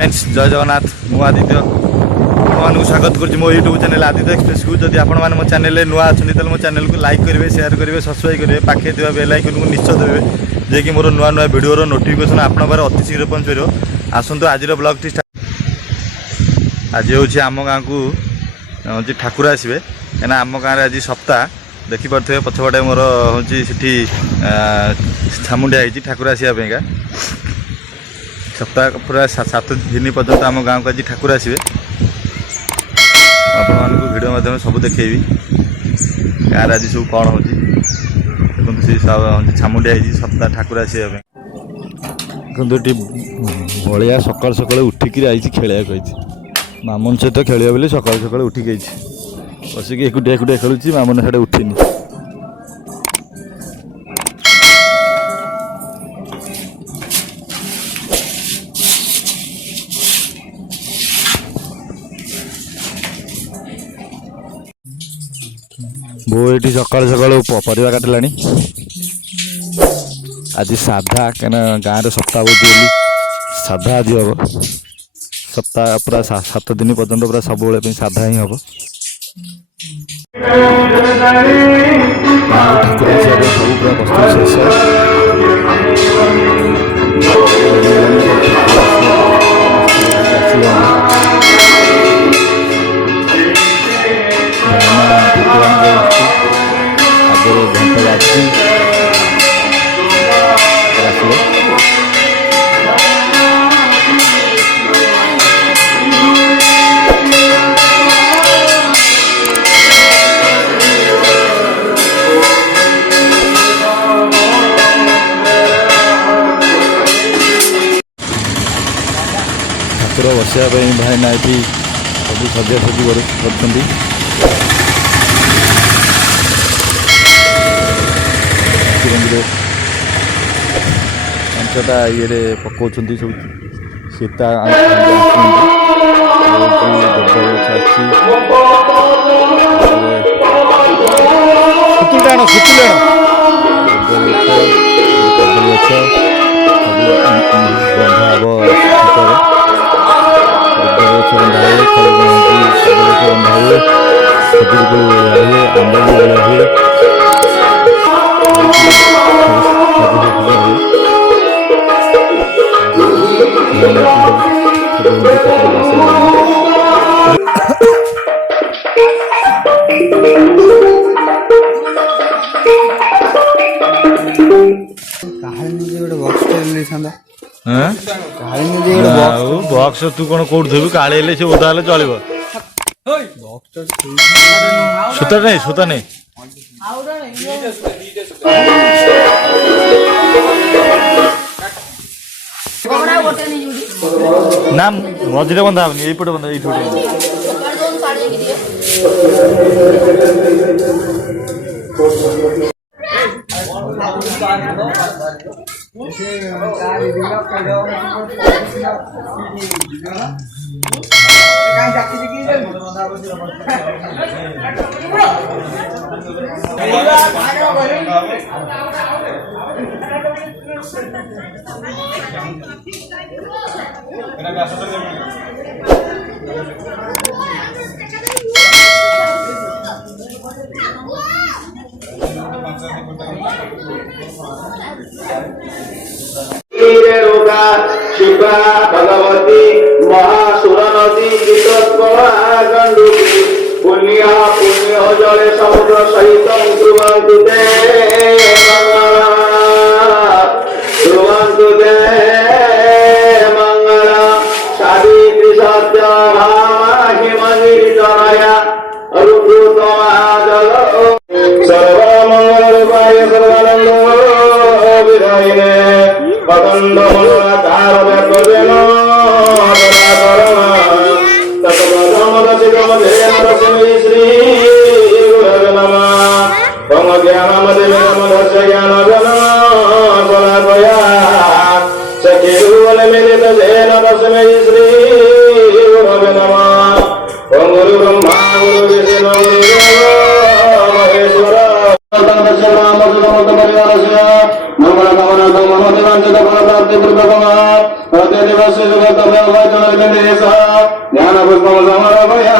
Friends जय जगन्नाथ मु आदित्य आपको स्वागत करुँच मो यूट्यूब चैनल आदित्य एक्सप्रेस को जदि आप मो चैनल नुआ अच्छा मो चैनल को लाइक करेंगे शेयर करेंगे सब्सक्राइब करेंगे पाखे थी बेल आइकन को निश्चय देवे जे कि मोर नुआ नुआ वीडियो नोटिफिकेशन आपण पारे अति शीघ्र पहुँच पार आसतु आज ब्लॉग टी आज हूँ आम गाँव को हूँ ठाकुर आसवे कहीं आम गाँव आज सप्ताह देखिपे पछपटे मोर हूँ सी छामुंडिया होती ठाकुर आसवाईका सप्ताह पूरा 7 दिन पर्यंत आम गाँव को आज ठाकुर आसवे आपण भिडियो माध्यम सब देखी गाँव आज सब कौन हो छामुंडिया होती सप्ताह ठाकुर आसवाई देखते बलिया सकाल सकाल उठिक आई खेलिया कही मामन सहित खेल बोली सकाल सकाल उठिक आई बसिक एकुटिया एकुटिया खेलुची मामन साढ़े उठिनी बो ये सकाल सकाल परिवा काटिला आज साधा कहीं गाँव में सप्ताह बोली साधा आज हम सप्ताह पूरा 7 दिन पर्यंत पूरा सब साधा ही हम ठाकुर सब पूरा प्रस्तुत ठाकुर बसवा भाईना ये सब सजासजी कर ये पकाउं सब सीता बक्स तू कौन कौट थी काले से ओदा चलो सूता नहीं ना मझे बंधा हेनी ये पटे बंधा ये शिवा भगवती महासुर नदी गंडुकी पुण्य पुण्य जले समुद्र सहित ध्रुवन्तु ते मंगल सावित्री सत्य हिमनी जनया ऋतुतमाजल सर्वमंगल रूपाय सर्वानंद विधायिने पतंड मंगलाकार व्यापदेन तत्प्रथमदशिकमधेन श्री गुरवे नमः पम ज्ञानमदेवमधस्य ज्ञानजन कलापया सखिरुवनमिलित धेन तस्मै श्री गुरवे नमः ओम गुरु ब्रह्मा गुरु विष्णु गुरुदेव महेश्वर तस्य रामसुतमत परिवारस्य मंगल कामना मनोदेवांचत फलप्राप्ति कृतकमा प्रत्यदिवस्य सुगतव्य ज्ञानपुष्पं समर्पयामि।